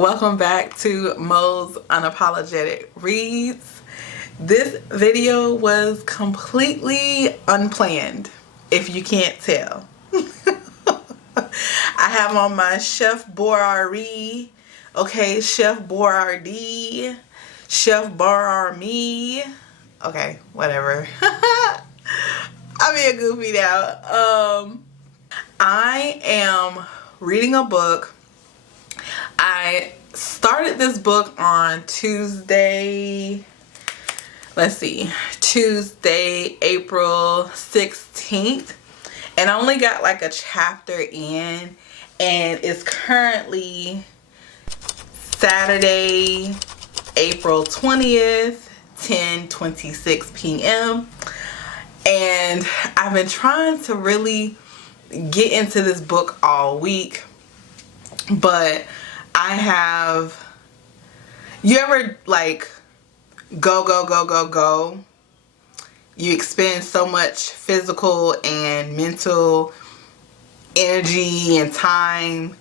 Welcome back to Mo's Unapologetic Reads. This video was completely unplanned, if you can't tell. I have on my Chef Boyardee, okay, Chef Boyardee, Chef Boyardee, okay, whatever. I'm being goofy now. I am reading a book. I started this book on Tuesday, Tuesday, April 16th. And I only got like a chapter in, and it's currently Saturday, April 20th, 10:26 p.m. And I've been trying to really get into this book all week, but I have, you ever like go, you expend so much physical and mental energy and time,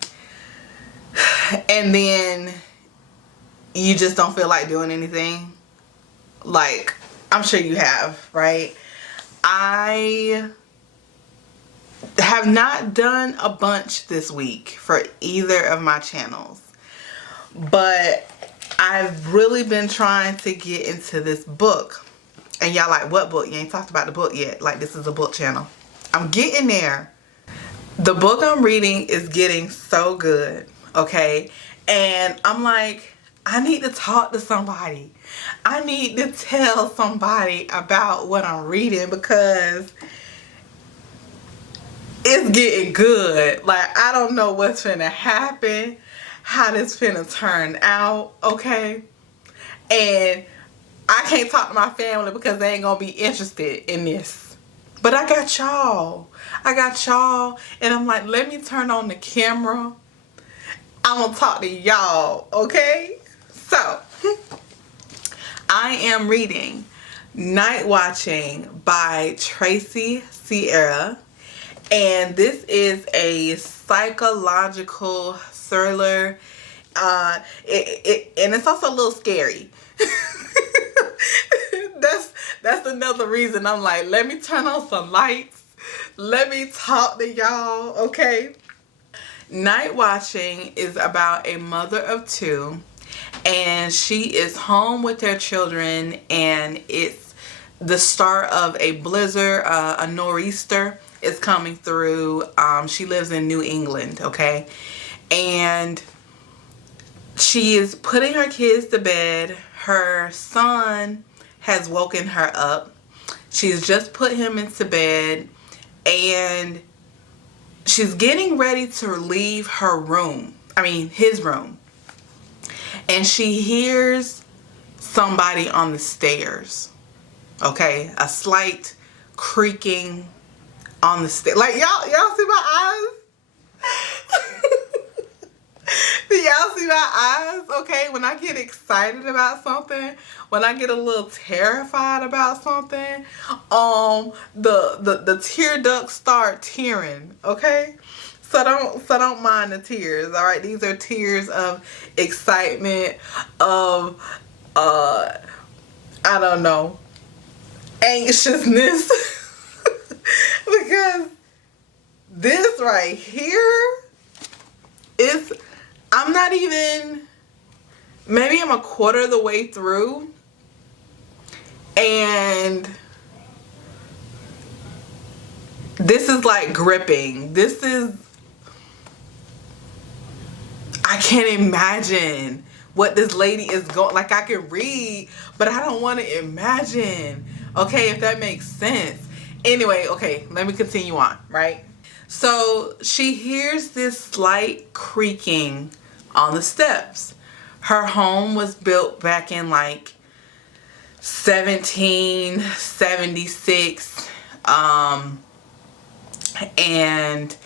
and then you just don't feel like doing anything? Like, I'm sure you have, right? I have not done a bunch this week for either of my channels, but I've really been trying to get into this book. And y'all like, what book? You ain't talked about the book yet. Like, this is a book channel. I'm getting there. The book I'm reading is getting so good, okay? And I'm like, I need to talk to somebody. I need to tell somebody about what I'm reading, because it's getting good. Like, I don't know what's finna happen, how this finna turn out, okay? And I can't talk to my family because they ain't gonna be interested in this. But I got y'all. And I'm like, let me turn on the camera. I'm gonna talk to y'all, okay? So, I am reading Nightwatching by Tracy Sierra. And this is a psychological thriller. And it's also a little scary. That's another reason I'm like, let me turn on some lights. Let me talk to y'all, okay? Nightwatching is about a mother of two, and she is home with their children, and it's the start of a blizzard, a nor'easter is coming through. She lives in New England, okay? And she is putting her kids to bed. Her son has woken her up. She's just put him into bed, and she's getting ready to leave her room. I mean, his room. And she hears somebody on the stairs. Okay? A slight creaking on the stairs. Like, y'all see my eyes? Do y'all see my eyes? Okay, when I get excited about something, when I get a little terrified about something, the tear ducts start tearing, okay? So don't mind the tears, all right? These are tears of excitement, of I don't know, anxiousness. Because this right here is, I'm not even, maybe I'm a quarter of the way through, and this is like gripping. This is, I can't imagine what this lady is going, like, I can read, but I don't want to imagine, okay, if that makes sense. Anyway, okay, let me continue on, right? So she hears this slight creaking on the steps. Her home was built back in like 1776, and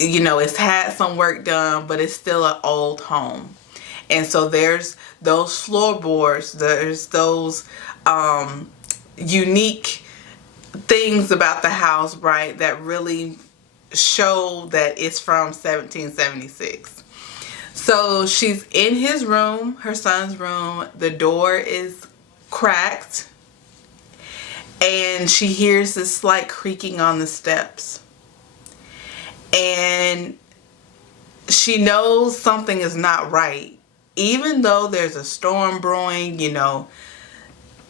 you know, it's had some work done, but it's still an old home. And so there's those floorboards, there's those unique things about the house, right, that really show that it's from 1776. So she's in his room, her son's room. The door is cracked. And she hears this slight creaking on the steps. And she knows something is not right. Even though there's a storm brewing, you know,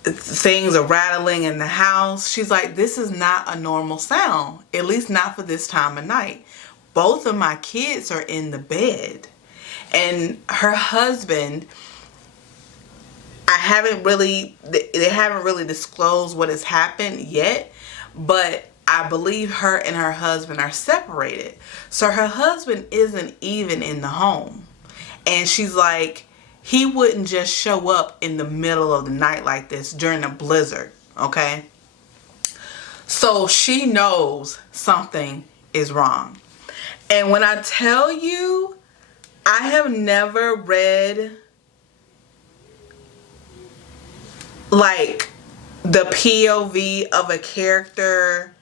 things are rattling in the house. She's like, this is not a normal sound. At least not for this time of night. Both of my kids are in the bed. And her husband, they haven't really disclosed what has happened yet, but I believe her and her husband are separated. So her husband isn't even in the home. And she's like, he wouldn't just show up in the middle of the night like this during a blizzard, okay? So she knows something is wrong. And when I tell you, I have never read like the POV of a character.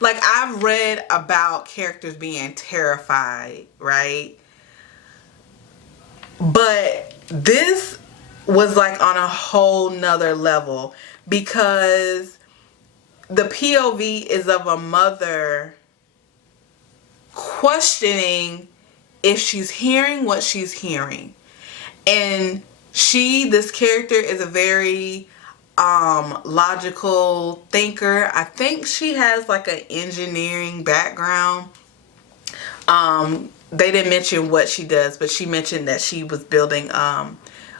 Like, I've read about characters being terrified, right? But this was like on a whole nother level, because the POV is of a mother questioning if she's hearing what she's hearing. And this character is a very logical thinker. I think she has like an engineering background. They didn't mention what she does, but she mentioned that she was building a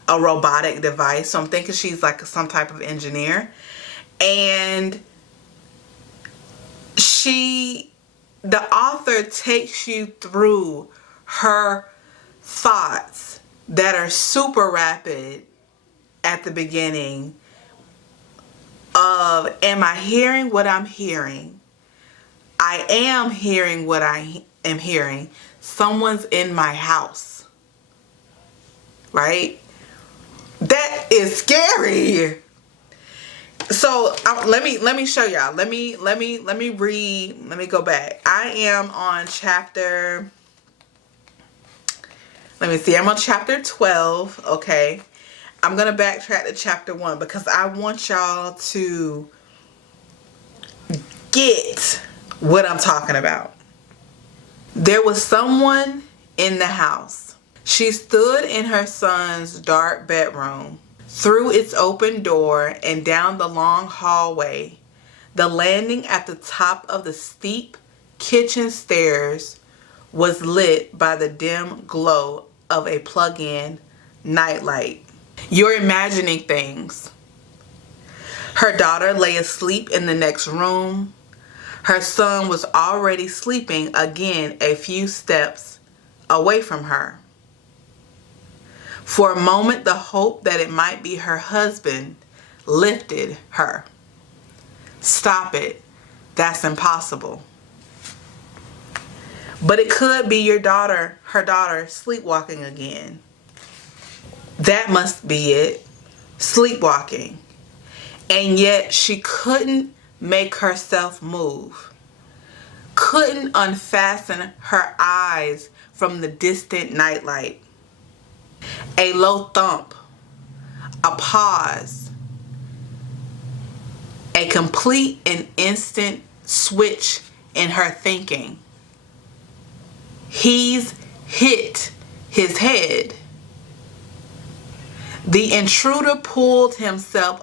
robotic device. So I'm thinking she's like some type of engineer. And the author takes you through her thoughts that are super rapid at the beginning of, am I hearing what I'm hearing? I am hearing what I am hearing. Someone's in my house. Right? That is scary. So let me show y'all. Let me read. Let me go back. I am on chapter. Let me see. I'm on chapter 12. Okay. I'm gonna backtrack to chapter 1 because I want y'all to get what I'm talking about. There was someone in the house. She stood in her son's dark bedroom. Through its open door and down the long hallway, the landing at the top of the steep kitchen stairs was lit by the dim glow of a plug-in nightlight. You're imagining things. Her daughter lay asleep in the next room. Her son was already sleeping again a few steps away from her. For a moment, the hope that it might be her husband lifted her. Stop it. That's impossible. But it could be her daughter sleepwalking again. That must be it. Sleepwalking. And yet she couldn't make herself move. Couldn't unfasten her eyes from the distant nightlight. A low thump. A pause. A complete and instant switch in her thinking. He's hit his head. The intruder pulled himself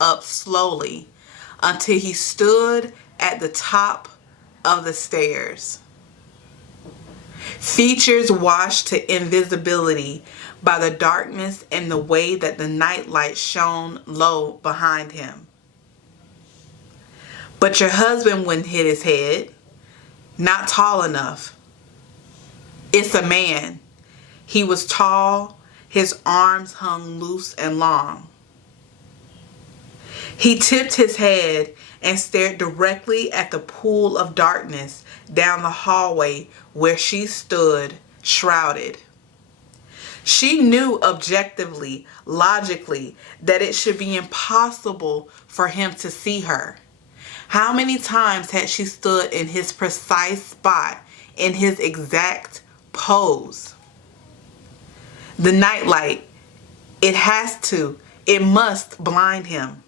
up slowly until he stood at the top of the stairs. Features washed to invisibility by the darkness and the way that the nightlight shone low behind him. But your husband wouldn't hit his head. Not tall enough. It's a man. He was tall. His arms hung loose and long. He tipped his head and stared directly at the pool of darkness down the hallway where she stood, shrouded. She knew objectively, logically, that it should be impossible for him to see her. How many times had she stood in his precise spot, in his exact pose? The nightlight, it must blind him.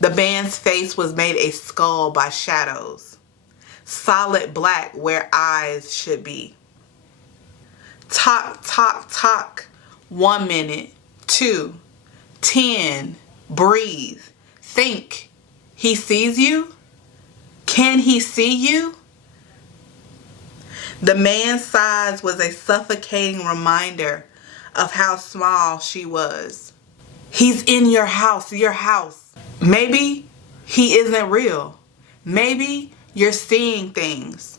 The man's face was made a skull by shadows, solid black where eyes should be. Talk, talk, talk. 1 minute, 2, 10, breathe, think. He sees you? Can he see you? The man's size was a suffocating reminder of how small she was. He's in your house, Maybe he isn't real. Maybe you're seeing things.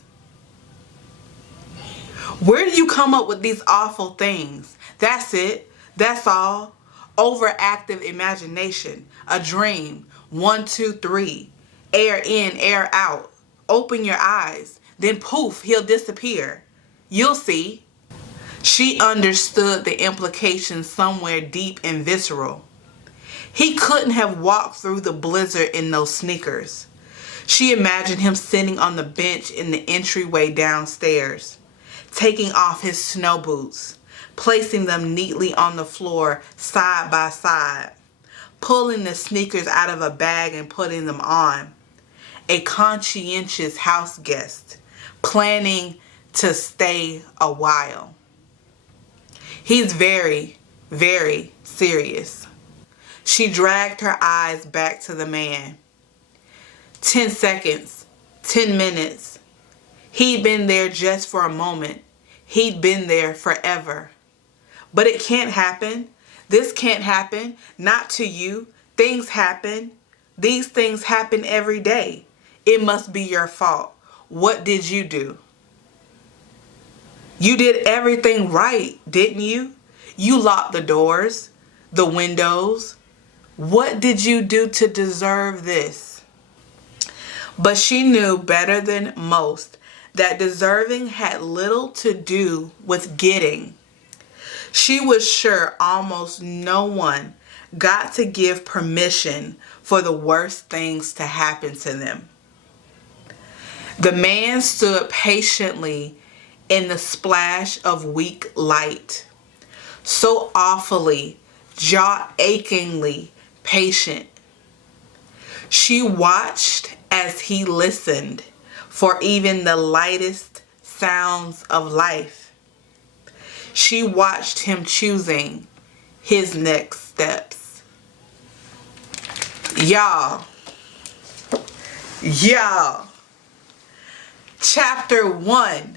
Where do you come up with these awful things? That's it. That's all. Overactive imagination. A dream. 1, 2, 3. Air in, air out. Open your eyes. Then poof, he'll disappear. You'll see. She understood the implications somewhere deep and visceral. He couldn't have walked through the blizzard in those sneakers. She imagined him sitting on the bench in the entryway downstairs, taking off his snow boots, placing them neatly on the floor side by side, pulling the sneakers out of a bag and putting them on. A conscientious house guest, planning to stay a while. He's very, very serious. She dragged her eyes back to the man. 10 seconds, 10 minutes. He'd been there just for a moment. He'd been there forever. But it can't happen. This can't happen. Not to you. Things happen. These things happen every day. It must be your fault. What did you do? You did everything right, didn't you? You locked the doors, the windows. What did you do to deserve this? But she knew better than most that deserving had little to do with getting. She was sure almost no one got to give permission for the worst things to happen to them. The man stood patiently in the splash of weak light, so awfully, jaw-achingly patient. She watched as he listened for even the lightest sounds of life. She watched him choosing his next steps. Y'all. Chapter 1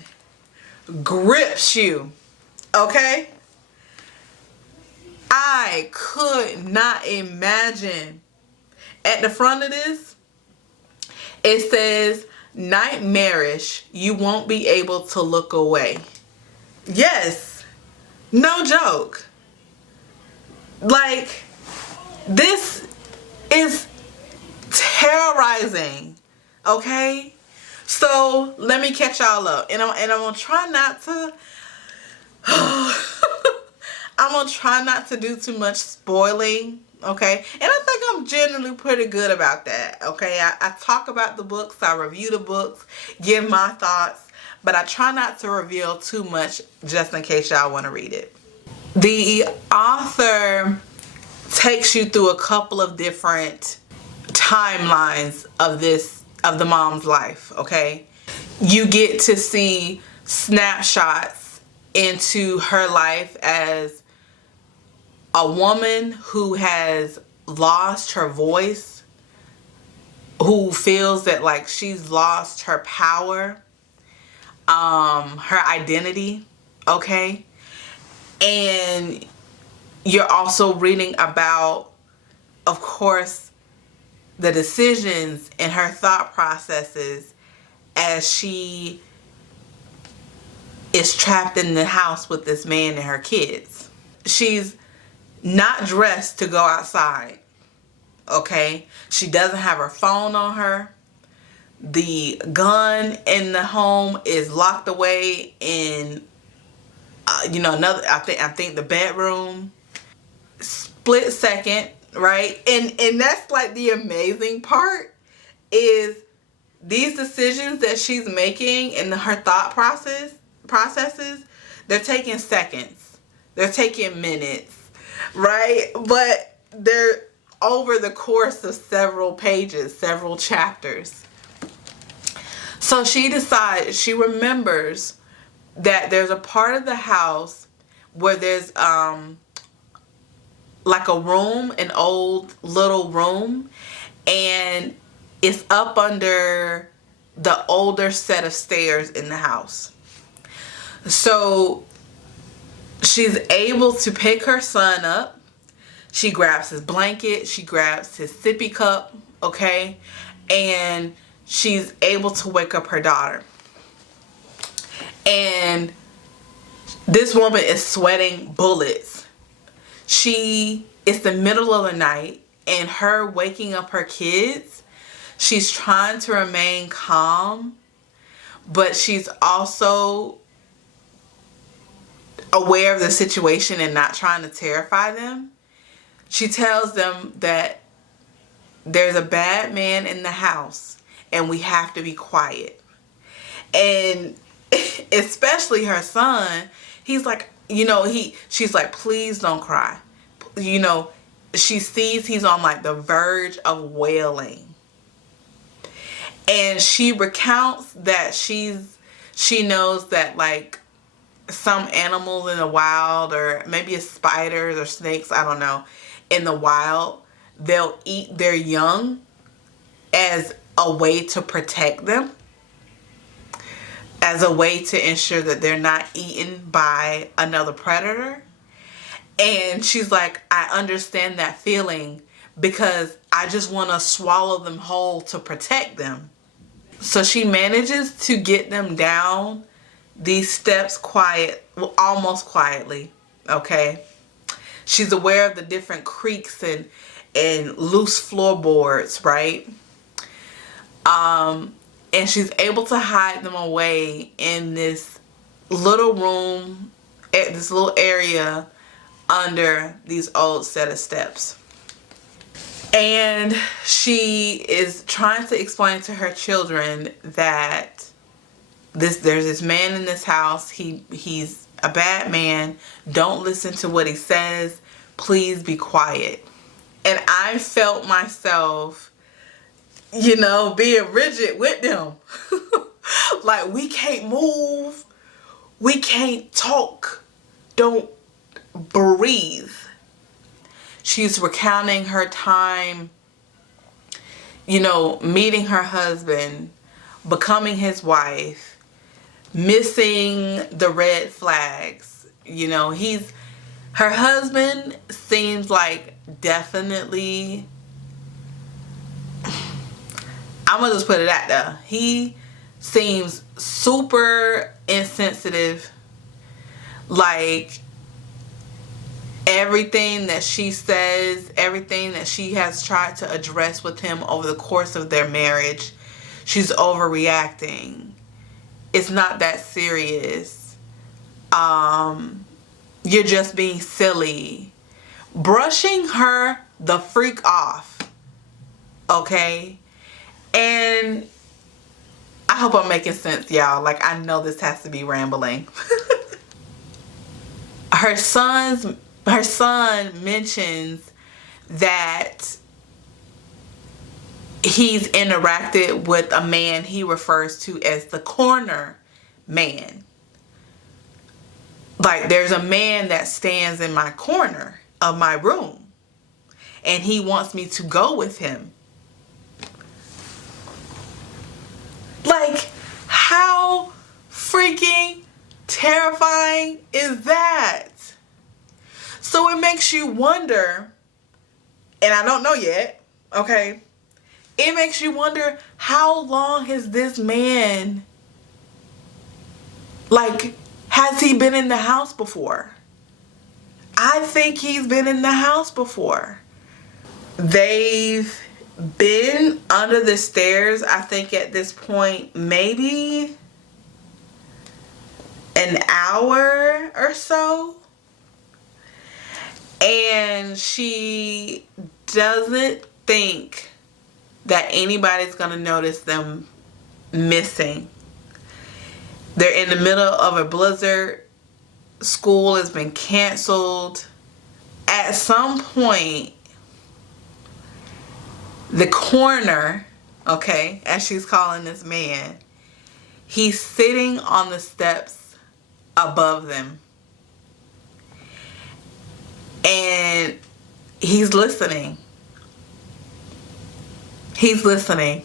grips you, okay? I could not imagine. At the front of this, it says, nightmarish, you won't be able to look away. Yes, no joke. Like, this is terrorizing, okay? So let me catch y'all up, and I'm gonna try not to. I'm gonna try not to do too much spoiling, okay? And I think I'm generally pretty good about that, okay? I talk about the books, I review the books, give my thoughts, but I try not to reveal too much just in case y'all want to read it. The author takes you through a couple of different timelines of the mom's life, okay? You get to see snapshots into her life as a woman who has lost her voice, who feels that like she's lost her power, her identity, okay? And you're also reading about, of course, the decisions and her thought processes as she is trapped in the house with this man and her kids. She's not dressed to go outside, okay? She doesn't have her phone on her. The gun in the home is locked away in, I think the bedroom. Split second, right? And that's like the amazing part is these decisions that she's making and her thought processes, they're taking seconds. They're taking minutes, right? But they're over the course of several pages, several chapters. So she remembers that there's a part of the house where there's like a room, an old little room, and it's up under the older set of stairs in the house. So she's able to pick her son up. She grabs his blanket, she grabs his sippy cup, okay? And she's able to wake up her daughter. And this woman is sweating bullets. It's the middle of the night, and her waking up her kids, she's trying to remain calm, but she's also aware of the situation and not trying to terrify them. She tells them that there's a bad man in the house and we have to be quiet. And especially her son, he's like, she's like, please don't cry. She sees he's on like the verge of wailing. And she recounts that she knows that like some animals in the wild, or maybe it's spiders or snakes, I don't know, in the wild, they'll eat their young as a way to protect them, as a way to ensure that they're not eaten by another predator. And she's like, I understand that feeling because I just want to swallow them whole to protect them. So she manages to get them down these steps almost quietly, okay? She's aware of the different creaks and loose floorboards, right? And she's able to hide them away in this little room, this little area under these old set of steps. And she is trying to explain to her children that there's this man in this house. He's a bad man. Don't listen to what he says. Please be quiet. And I felt myself, being rigid with them. Like, we can't move. We can't talk. Don't breathe. She's recounting her time, meeting her husband, becoming his wife, missing the red flags. Her husband seems like definitely, I'm gonna just put it out there, he seems super insensitive. Like, everything that she says, everything that she has tried to address with him over the course of their marriage, she's overreacting. It's not that serious. You're just being silly. Brushing her the freak off. Okay? And I hope I'm making sense, y'all. Like, I know this has to be rambling. Her son mentions that he's interacted with a man he refers to as the corner man. Like, there's a man that stands in my corner of my room and he wants me to go with him. Like, how freaking terrifying is that? So it makes you wonder, and I don't know yet, okay? It makes you wonder, how long has this man, like, has he been in the house before? I think he's been in the house before. They've been under the stairs, I think at this point, maybe an hour or so. And she doesn't think that anybody's going to notice them missing. They're in the middle of a blizzard. School has been canceled. At some point, the coroner, okay, as she's calling this man, he's sitting on the steps above them. And he's listening. He's listening.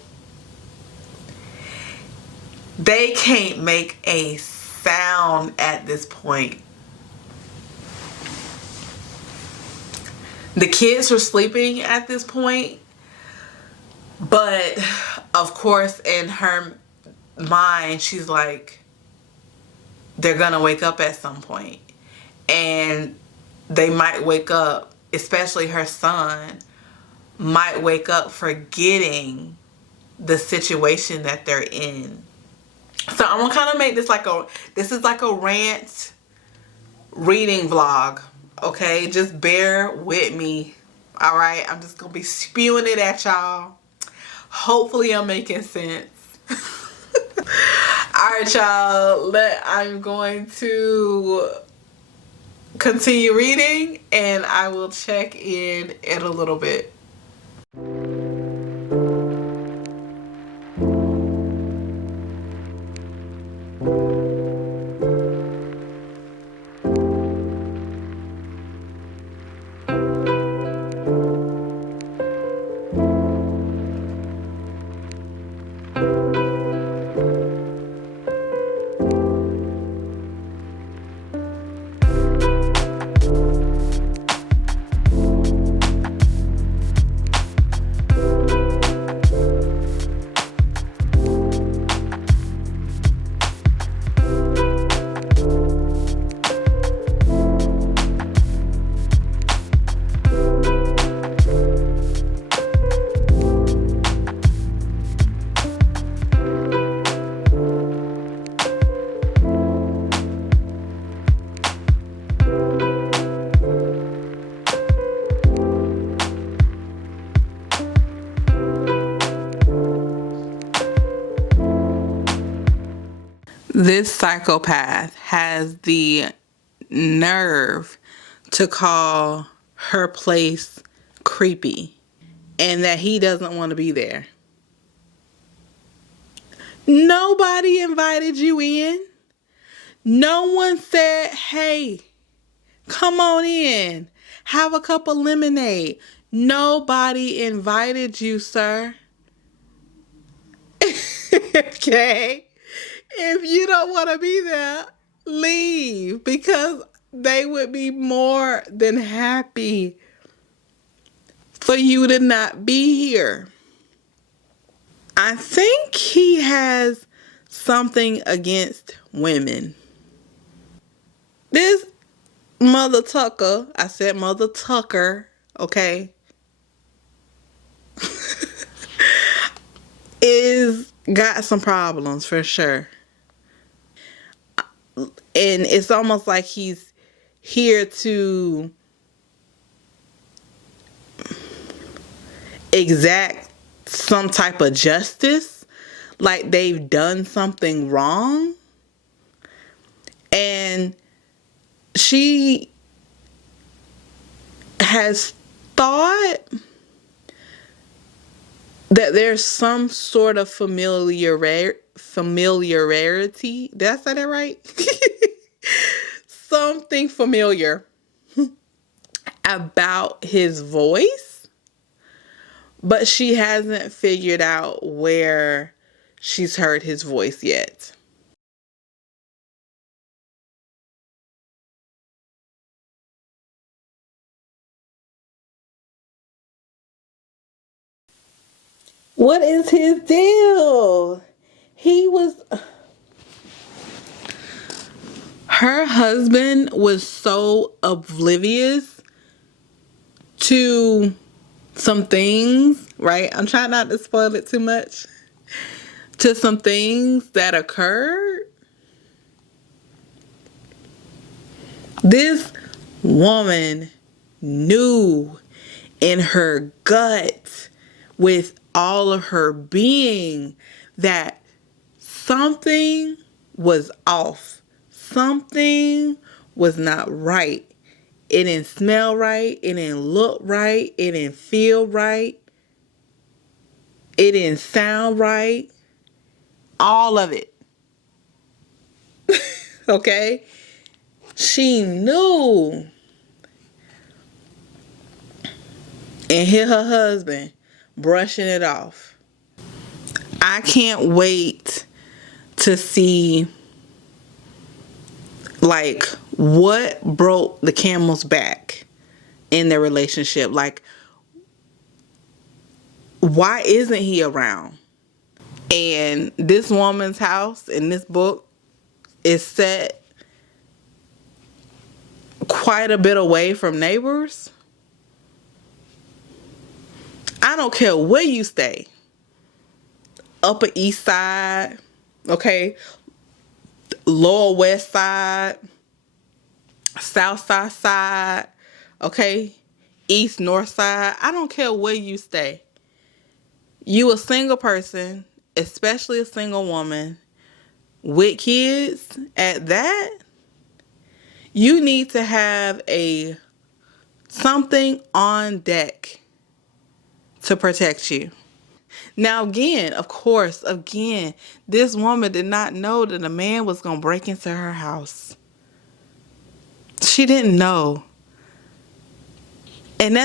They can't make a sound at this point. The kids are sleeping at this point, but of course in her mind she's like, they're gonna wake up at some point, and they might wake up, especially her son might wake up forgetting the situation that they're in. So I'm gonna kind of make this like this is like a rant reading vlog, okay? Just bear with me, all right? I'm just gonna be spewing it at y'all. Hopefully I'm making sense. All right, y'all, I'm going to continue reading and I will check in a little bit. This psychopath has the nerve to call her place creepy and that he doesn't want to be there. Nobody invited you in. No one said, hey, come on in. Have a cup of lemonade. Nobody invited you, sir. Okay? If you don't want to be there, leave, because they would be more than happy for you to not be here. I think he has something against women. This Mother Tucker, I said Mother Tucker, okay, is got some problems for sure. And it's almost like he's here to exact some type of justice, like they've done something wrong. And she has thought that there's some sort of familiarity. Did I say that right? Something familiar about his voice, but she hasn't figured out where she's heard his voice yet. What is his deal? Her husband was so oblivious to some things, right? I'm trying not to spoil it too much. To some things that occurred. This woman knew in her gut, with all of her being, that something was off. Something was not right. It didn't smell right. It didn't look right. It didn't feel right. It didn't sound right. All of it. Okay? She knew. And here her husband brushing it off. I can't wait to see, like, what broke the camel's back in their relationship. Like, why isn't he around? And this woman's house in this book is set quite a bit away from neighbors. I don't care where you stay. Upper East Side, okay, Lower West Side, South Side, okay, East North Side. I don't care where you stay. You a single person, especially a single woman with kids at that, you need to have a something on deck to protect you. Now again, of course, this woman did not know that a man was going to break into her house. She didn't know. And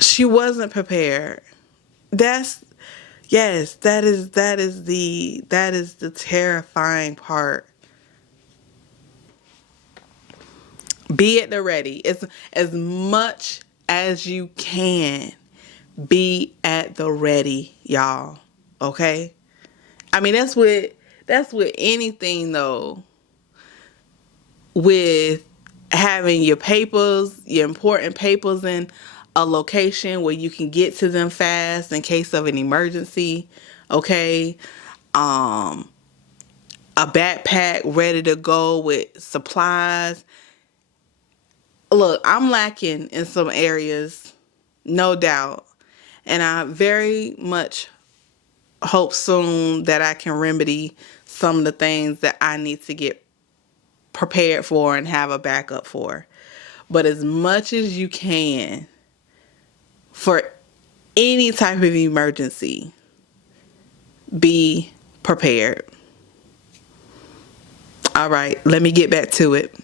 she wasn't prepared. Yes, that is the terrifying part. Be at the ready. It's as much as you can. Be at the ready, y'all. Okay? I mean, that's with anything though. With having your papers, your important papers in a location where you can get to them fast in case of an emergency. Okay? A backpack ready to go with supplies. Look, I'm lacking in some areas, no doubt. And I very much hope soon that I can remedy some of the things that I need to get prepared for and have a backup for. But as much as you can, for any type of emergency, be prepared. All right, let me get back to it.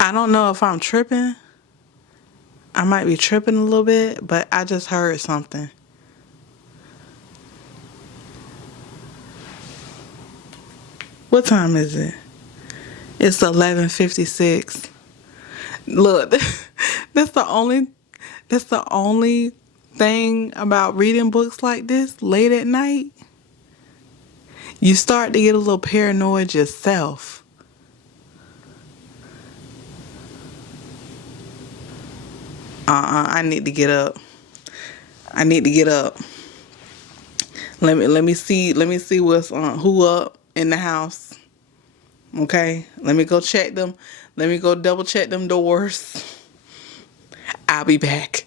I don't know if I'm tripping. I might be tripping a little bit, but I just heard something. What time is it? It's 11:56. Look, that's the only thing about reading books like this late at night. You start to get a little paranoid yourself. I need to get up. Let me see what's who up in the house. Okay? Let me go check them. Let me go double check them doors. I'll be back.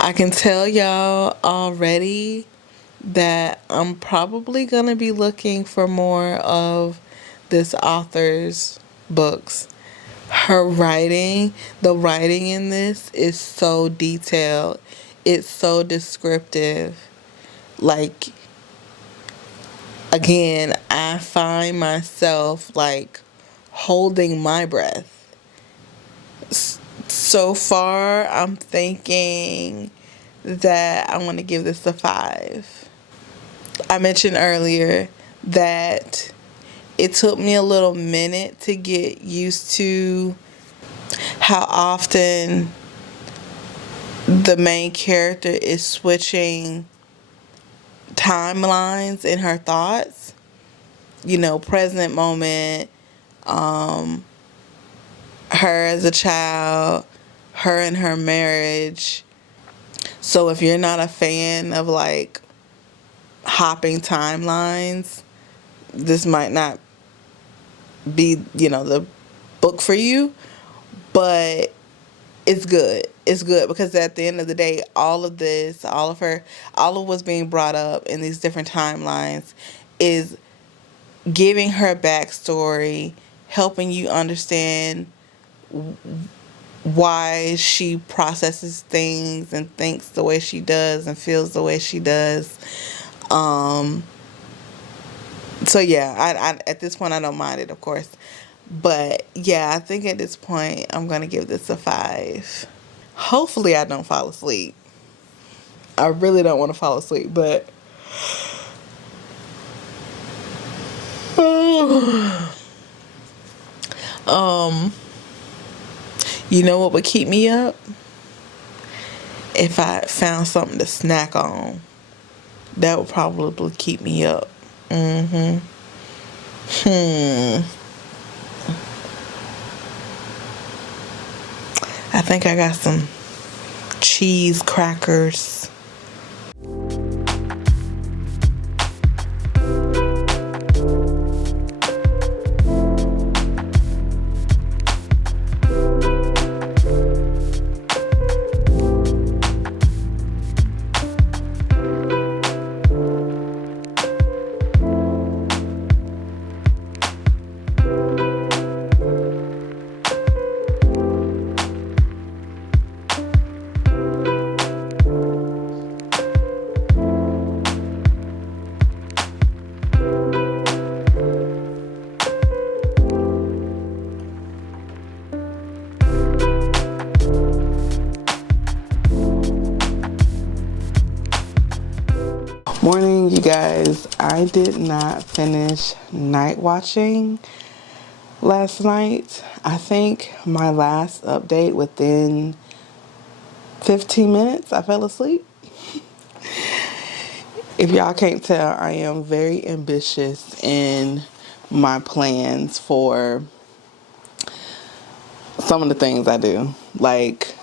I can tell y'all already that I'm probably going to be looking for more of this author's books. Her writing, the writing in this is so detailed. It's so descriptive. Like, again, I find myself like holding my breath. So far, I'm thinking that I want to give this a 5. I mentioned earlier that it took me a little minute to get used to how often the main character is switching timelines in her thoughts. You know, present moment, her as a child, her and her marriage. So if you're not a fan of like hopping timelines, this might not be, the book for you, but it's good. It's good because at the end of the day, all of this, all of what's being brought up in these different timelines is giving her backstory, helping you understand why she processes things and thinks the way she does and feels the way she does. So yeah, I at this point I don't mind it, of course. But yeah, I think at this point I'm gonna give this a 5. Hopefully I don't fall asleep. I really don't want to fall asleep, but you know what would keep me up? If I found something to snack on. That would probably keep me up. I think I got some cheese crackers. Morning, you guys. I did not finish Nightwatching last night. I think my last update, within 15 minutes, I fell asleep. If y'all can't tell, I am very ambitious in my plans for some of the things I do. Like,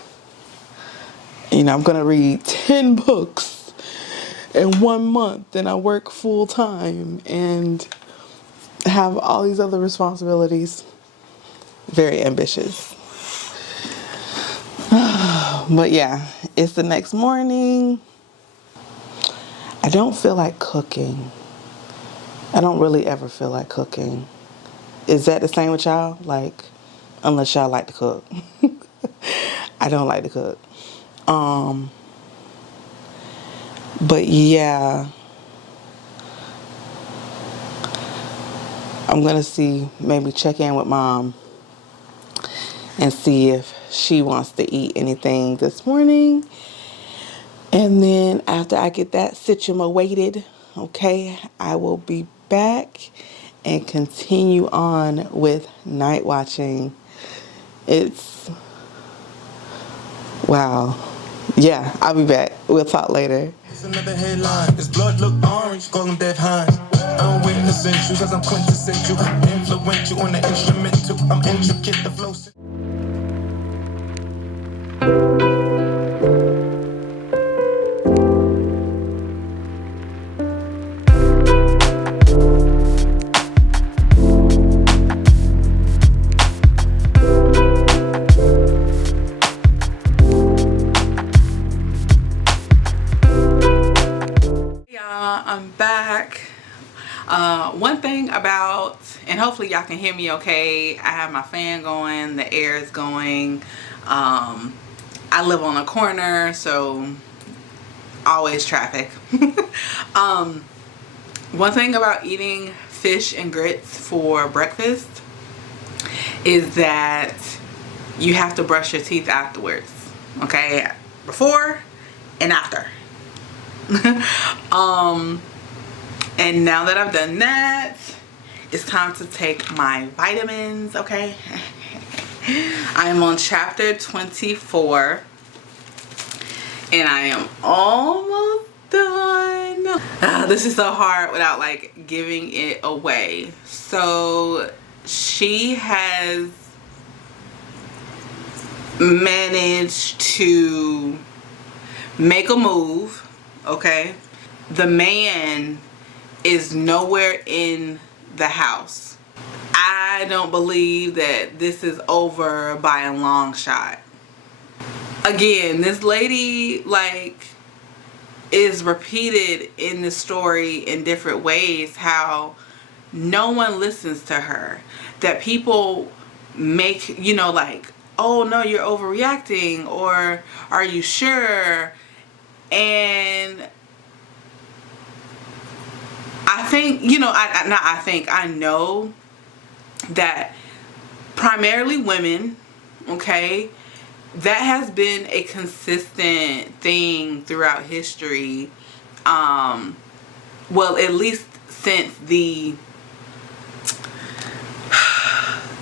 I'm going to read 10 books in 1 month, and I work full time and have all these other responsibilities. Very ambitious. But yeah, it's the next morning. I don't feel like cooking. I don't really ever feel like cooking. Is that the same with y'all? Like, unless y'all like to cook. I don't like to cook. But yeah, I'm gonna maybe check in with mom and see if she wants to eat anything this morning. And then after I get that situated, okay, I will be back and continue on with night watching. It's, wow. Yeah, I'll be back. We'll talk later. It's another headline. His blood look orange, call him Dev Hines. I don't witness you, cause I'm quintessential. Influential on the instrumental. I'm intricate, the flow. I'm back. One thing about, and hopefully y'all can hear me okay, I have my fan going, the air is going. I live on a corner, so always traffic. One thing about eating fish and grits for breakfast is that you have to brush your teeth afterwards, okay? Before and after. And now that I've done that, it's time to take my vitamins, okay? I am on chapter 24 and I am almost done. This is so hard without like giving it away. So she has managed to make a move, okay? The man is nowhere in the house. I don't believe that this is over by a long shot. Again, this lady like is repeated in the story in different ways how no one listens to her. That people make, you know, like, oh no, you're overreacting, or are you sure? And I think, you know, I know that primarily women, okay, that has been a consistent thing throughout history. Well, at least since the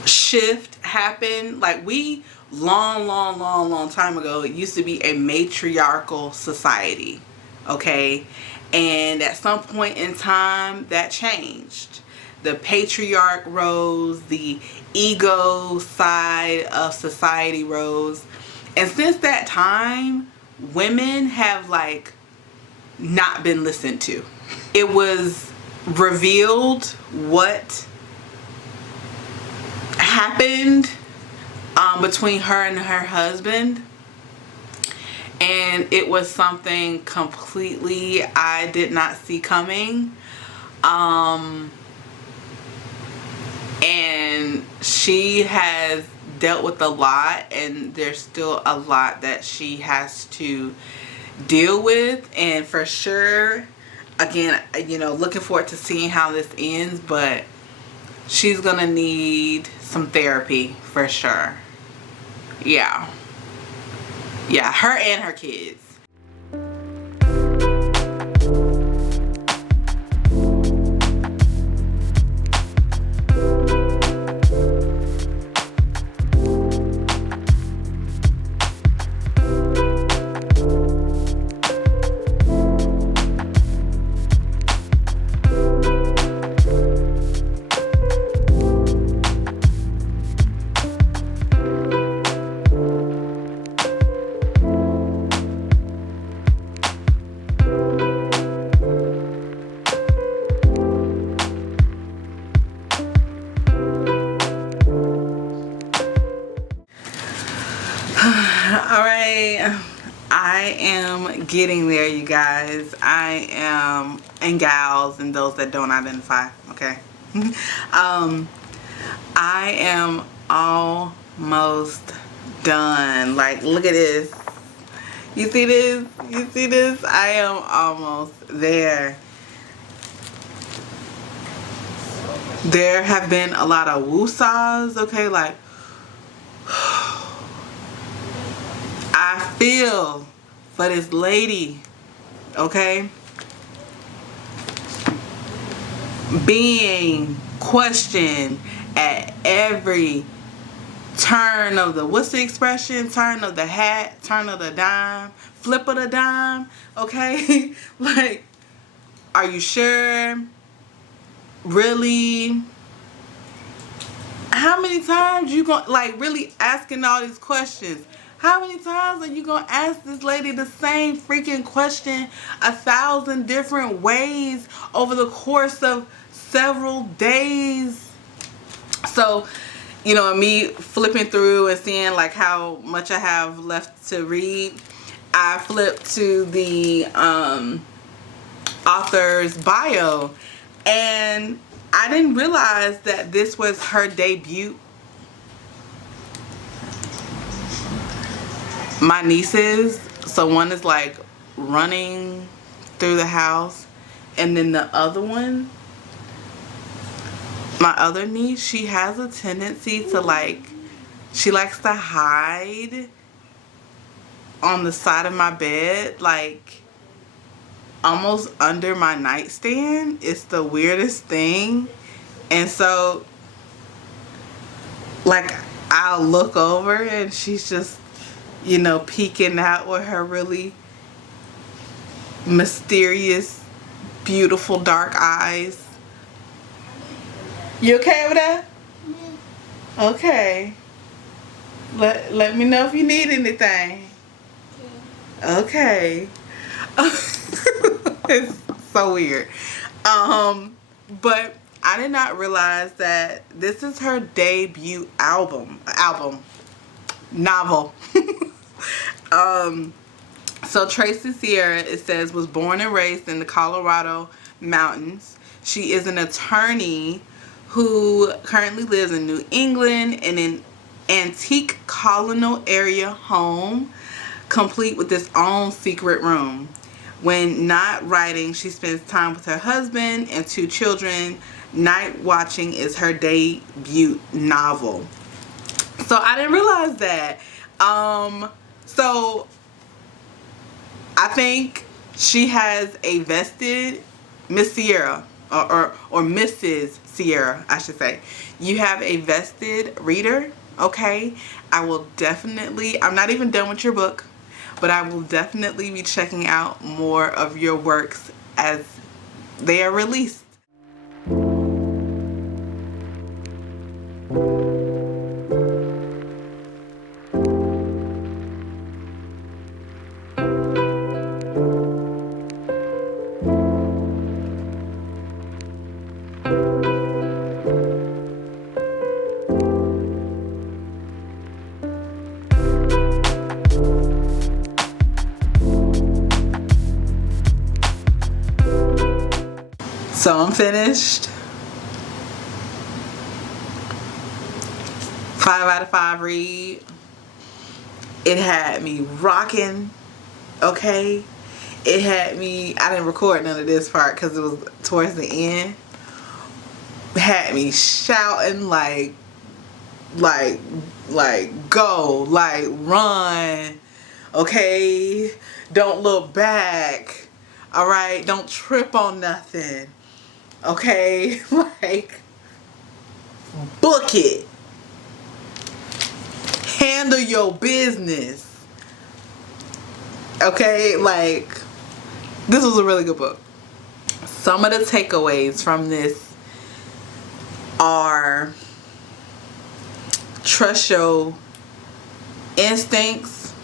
shift happened. Like, we long time ago, it used to be a matriarchal society, okay? And at some point in time, that changed. The patriarch rose, the ego side of society rose. And since that time, women have like not been listened to. It was revealed what happened between her and her husband. And it was something completely I did not see coming. And she has dealt with a lot, and there's still a lot that she has to deal with. And for sure, again, you know, looking forward to seeing how this ends, but she's gonna need some therapy for sure. Yeah, her and her kids. I am getting there, you guys. I am, and gals, and those that don't identify, okay? I am almost done. Like, look at this. You see this? You see this? I am almost there. There have been a lot of woosahs, okay? Like, I feel for this lady, okay? Being questioned at every turn of the, what's the expression? Turn of the hat, turn of the dime, flip of the dime, okay? Like, are you sure? Really? How many times you gonna, like, really asking all these questions? How many times are you gonna ask this lady the same freaking question 1,000 different ways over the course of several days? So, you know, me flipping through and seeing like how much I have left to read, I flipped to the author's bio, and I didn't realize that this was her debut. My nieces, so one is like running through the house, and then the other one, my other niece, she has a tendency to like, she likes to hide on the side of my bed, like almost under my nightstand. It's the weirdest thing. And so like I'll look over and she's just, you know, peeking out with her really mysterious, beautiful dark eyes. You okay with that? Yeah. Okay. Let me know if you need anything. Okay. It's so weird. But I did not realize that this is her debut novel. So Tracy Sierra, it says, was born and raised in the Colorado mountains. She is an attorney who currently lives in New England in an antique colonial area home, complete with its own secret room. When not writing, she spends time with her husband and 2 children. Nightwatching is her debut novel. So I didn't realize that. So I think she has a vested, Miss Sierra, or Mrs. Sierra, I should say. You have a vested reader, okay? I will definitely, I'm not even done with your book, but I will definitely be checking out more of your works as they are released. So I'm finished. 5 out of 5 read. It had me rocking, okay? It had me, I didn't record none of this part because it was towards the end. It had me shouting like go, like run, okay? Don't look back, all right? Don't trip on nothing. Okay, like, book it. Handle your business. Okay, like, this was a really good book. Some of the takeaways from this are: trust your instincts,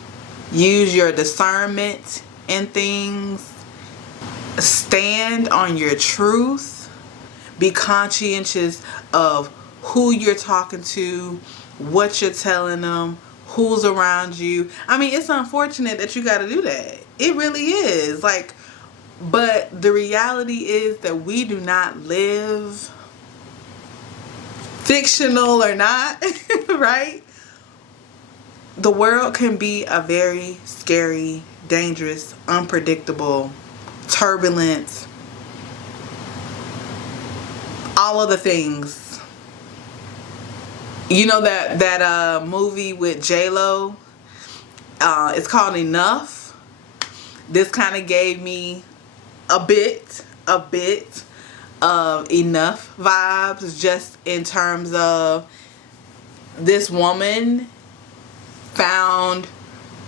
use your discernment in things, stand on your truth, be conscientious of who you're talking to, what you're telling them, who's around you. I mean, it's unfortunate that you got to do that. It really is. Like, but the reality is that we do not live, fictional or not, right? The world can be a very scary, dangerous, unpredictable, turbulent, all of the things. You know that movie with J-Lo? It's called Enough. This kind of gave me a bit of Enough vibes, just in terms of this woman found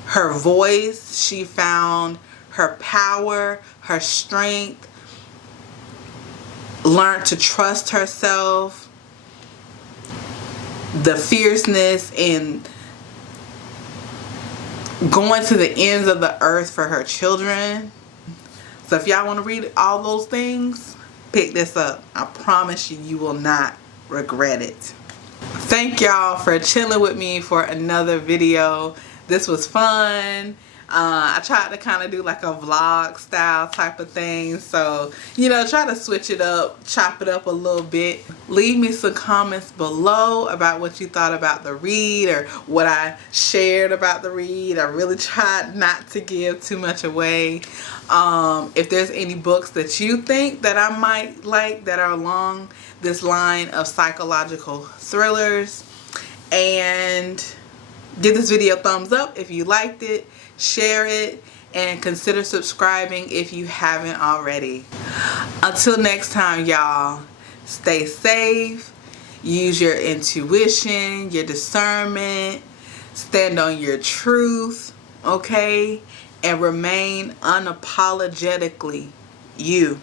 her voice. She found her power, her strength, learned to trust herself, the fierceness in going to the ends of the earth for her children. So if y'all want to read all those things, pick this up. I promise you, you will not regret it. Thank y'all for chilling with me for another video. This was fun. I tried to kind of do like a vlog style type of thing. So, you know, try to switch it up, chop it up a little bit. Leave me some comments below about what you thought about the read or what I shared about the read. I really tried not to give too much away. If there's any books that you think that I might like that are along this line of psychological thrillers, and give this video a thumbs up if you liked it, share it, and consider subscribing if you haven't already. Until next time, y'all, stay safe, use your intuition, your discernment, stand on your truth, okay? And remain unapologetically you.